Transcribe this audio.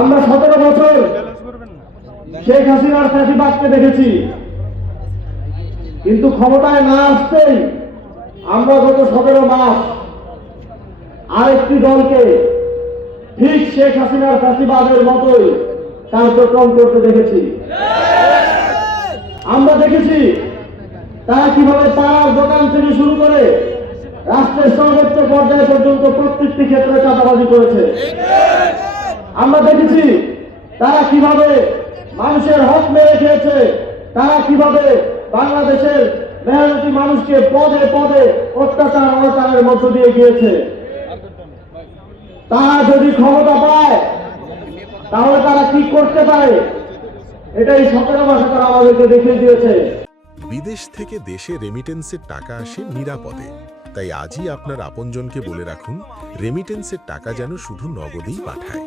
আমরা 17 বছর শেখ হাসিনার ফ্যাসিবাদকে দেখেছি, কিন্তু ক্ষমতায় না আসতেই আমরা গত 17 মাস আরেকটি দলকে ঠিক শেখ হাসিনার ফ্যাসিবাদের মতোই কার্যক্রম করতে দেখেছি। আমরা দেখেছি তারা কিভাবে তার দোকান থেকে শুরু করে রাষ্ট্রের সর্বোচ্চ পর্যায় পর্যন্ত প্রত্যেকটি ক্ষেত্রে চাঁদাবাজি করেছে। আমরা দেখেছি তারা কিভাবে মানুষের হক মেরে খেয়েছে, তারা কিভাবে বাংলাদেশের মেহনতি মানুষকে পদে পদে অত্যাচার অনাচারের মধ্য দিয়ে গিয়েছে। তারা যদি ক্ষমতা পায় তাহলে তারা কি করতে পারে, এটাই 17 মাসে তারা আমাদেরকে দেখিয়ে দিয়েছে। বিদেশ থেকে দেশে রেমিটেন্সের টাকা আসে নিরাপদে, তাই আজই আপনার আপনজনকে বলে রাখুন রেমিটেন্সের টাকা যেন শুধু নগদেই পাঠায়।